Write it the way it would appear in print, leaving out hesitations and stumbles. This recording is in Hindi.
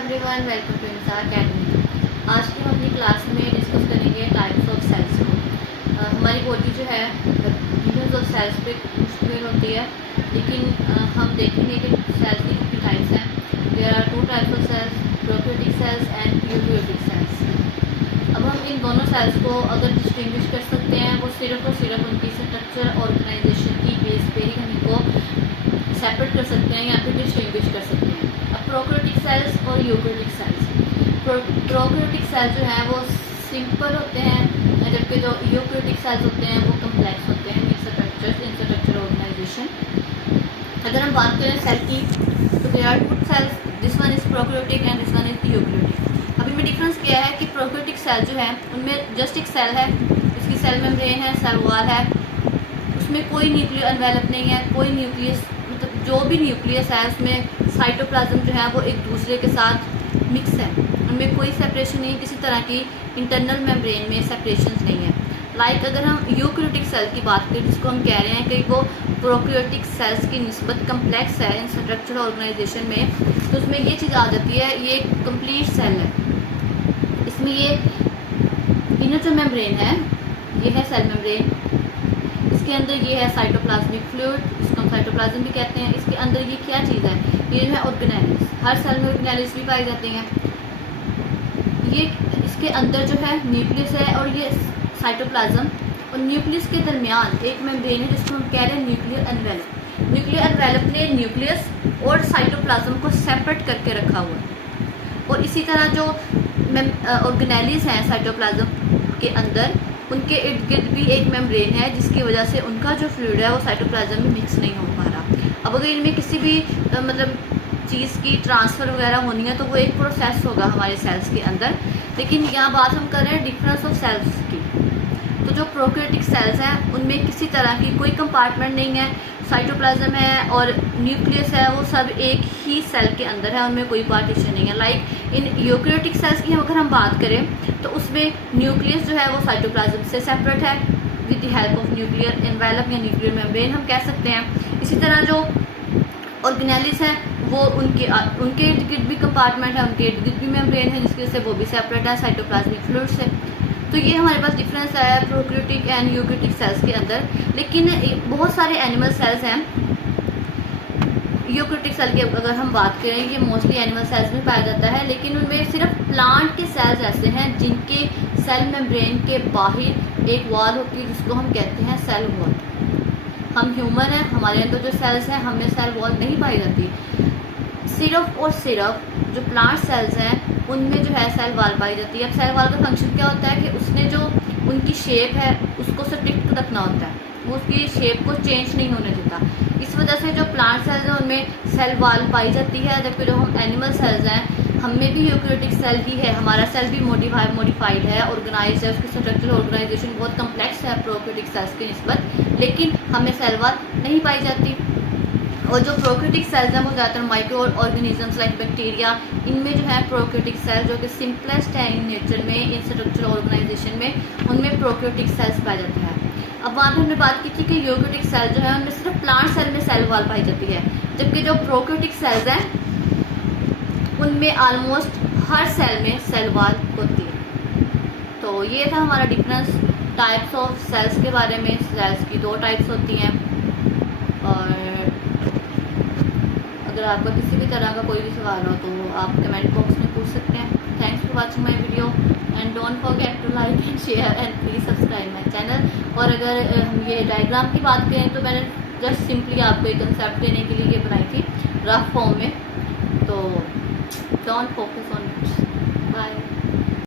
Everyone, welcome to Insar academy. आज की हम अपनी क्लास में डिस्कस करेंगे टाइप्स ऑफ सेल्स को। हमारी बॉडी जो है यूनिट्स ऑफ सेल्स पे मुश्तमिल होती है, लेकिन हम देखेंगे कि सेल्स की कितनी टाइप्स हैं। There are 2 types of cells, prokaryotic cells and eukaryotic cells. अब हम इन दोनों सेल्स को अगर डिस्टिंग्विश कर सकते हैं, वो सिर्फ और सिर्फ उनकी स्ट्रक्चर ऑर्गेनाइजेशन की बेस पे ही हम इनको सेपरेट कर सकते हैं या फिर डिस्टिंग्विश कर सकते हैं। अब प्रोकैरियोटिक सेल्स और यूकैरियोटिक सेल्स। प्रोकैरियोटिक सेल्स जो है वो सिंपल होते हैं, जबकि जो यूकैरियोटिक सेल्स होते हैं वो कम्प्लेक्स होते हैं इन स्ट्रक्चर ऑर्गेनाइजेशन। अगर हम बात करें सेल की, तो there are 2 cells, this one is prokaryotic and this one is eukaryotic. अभी में डिफरेंस क्या है कि प्रोकैरियोटिक सेल जो है उनमें जस्ट एक सेल है, इसकी सेल मेम्ब्रेन है, सेल वॉल है, उसमें कोई न्यूक्लियर एनवेलप नहीं है, कोई न्यूक्लियस, मतलब जो भी न्यूक्लियस है उसमें साइटोप्लाज्म जो है वो एक दूसरे के साथ मिक्स है, उनमें कोई सेपरेशन नहीं, किसी तरह की इंटरनल मेम्ब्रेन में सेपरेशन नहीं है। लाइक अगर हम यूकैरियोटिक सेल की बात करें, जिसको हम कह रहे हैं कि वो प्रोकैरियोटिक सेल्स की निस्बत कम्प्लेक्स है इन स्ट्रक्चर ऑर्गेनाइजेशन में, तो उसमें ये चीज़ आ जाती है, ये कंप्लीट सेल है। इसमें ये इनर जो मेम्ब्रेन है, ये है सेल मेम्ब्रेन, इसके अंदर ये है साइटोप्लाज्मिक फ्लूइड, इसको हम साइटोप्लाज्म भी कहते हैं। इसके अंदर ये क्या चीज़ है, ये जो है ऑर्गेनेलिस, हर सेल में ऑर्गेनेलिस भी पाई जाते हैं। ये इसके अंदर जो है न्यूक्लियस है और ये साइटोप्लाज्म, और न्यूक्लियस के दरमियान एक मेम्ब्रेन है जिसको हम कह रहे हैं न्यूक्लियर एनवेलप। न्यूक्लियर एनवेलप ने न्यूक्लियस और साइटोप्लाज्म को सेपरेट करके रखा हुआ है। और इसी तरह जो ऑर्गेनेलिस हैं साइटोप्लाज्म के अंदर, उनके इर्द गिर्द भी एक मेम्ब्रेन है, जिसकी वजह से उनका जो फ्लूइड है वो साइटोप्लाज्म में मिक्स नहीं हो पा रहा। अब अगर इनमें किसी भी मतलब चीज़ की ट्रांसफ़र वगैरह होनी है तो वो एक प्रोसेस होगा हमारे सेल्स के अंदर। लेकिन यहाँ बात हम कर रहे हैं डिफरेंस ऑफ सेल्स की। तो जो प्रोकैरियोटिक सेल्स हैं उनमें किसी तरह की कोई कंपार्टमेंट नहीं है, साइटोप्लाज्म है और न्यूक्लियस है, वो सब एक ही सेल के अंदर है, उनमें कोई पार्टीशन नहीं है। लाइक इन यूकैरियोटिक सेल्स की अगर हम बात करें तो उसमें न्यूक्लियस जो है वो साइटोप्लाज्म से सेपरेट है with the help of nuclear envelope या न्यूक्लियर मेम्ब्रेन हम कह सकते हैं। इसी तरह जो ऑर्गेनेलिस है वो उनके इर्द गिर्द भी कंपार्टमेंट है, उनके इर्द गिर्द भी मेम्ब्रेन है, जिसकी वजह से वो भी सेपरेट है साइटोप्लाज्मिक फ्लूइड से। तो ये हमारे पास डिफरेंस है प्रोकैरियोटिक एंड यूकैरियोटिक सेल्स के अंदर। लेकिन बहुत सारे एनिमल सेल्स हैं यूकैरियोटिक सेल की अगर हम बात करें, ये मोस्टली एनिमल सेल्स में पाया जाता है, लेकिन उनमें सिर्फ प्लांट के सेल्स ऐसे हैं जिनके सेल मेम्ब्रेन के बाहर एक वॉल होती है जिसको हम कहते हैं सेल वॉल। हम ह्यूमन हैं, हमारे अंदर जो सेल्स हैं हमें सेल वॉल नहीं पाई जाती। सिर्फ और सिर्फ जो प्लांट सेल्स हैं उनमें जो है सेल वॉल पाई जाती है। अब सेल वॉल का फंक्शन क्या होता है कि उसने जो उनकी शेप है उसको स्ट्रिक्ट रखना होता है, वो उसकी शेप को चेंज नहीं होने देता। इस वजह से जो प्लांट सेल्स हैं उनमें सेल वॉल पाई जाती है, जबकि जो हम एनिमल सेल्स हैं हमें भी यूकैरियोटिक सेल ही है, हमारा सेल भी मॉडिफाइड है, ऑर्गेनाइज्ड है, उसकी स्ट्रक्चर ऑर्गेनाइजेशन बहुत कम्प्लेक्स है प्रोकैरियोटिक सेल्स की निस्बत, लेकिन हमें सेल वॉल नहीं पाई जाती। और जो प्रोकैरियोटिक सेल्स हैं वो ज़्यादातर माइक्रो ऑर्गेनिजम्स लाइक बैक्टीरिया, इनमें जो है प्रोकैरियोटिक सेल जो कि सिंपलेस्ट है इन नेचर में, इन स्ट्रक्चर ऑर्गेनाइजेशन में, उनमें प्रोकैरियोटिक सेल्स पाया जाता है। अब वहाँ पर हमने बात की थी कि यूकैरियोटिक सेल जो है उनमें सिर्फ प्लांट सेल में सेल वॉल पाई जाती है, जबकि जो प्रोकैरियोटिक सेल्स हैं उनमें ऑलमोस्ट हर सेल में सेल वॉल होती है। तो ये था हमारा डिफरेंस टाइप्स ऑफ सेल्स के बारे में। सेल्स की 2 टाइप्स होती हैं, और अगर आपका किसी भी तरह का कोई भी सवाल हो तो आप कमेंट बॉक्स में पूछ सकते हैं। Thanks for watching my video and don't forget to like and share and please subscribe my channel. और अगर हम ये डायग्राम की बात करें तो मैंने जस्ट सिंपली आपको एक कंसेप्ट देने के लिए ये बनाई थी रफ फॉर्म में, तो don't focus on it. Bye.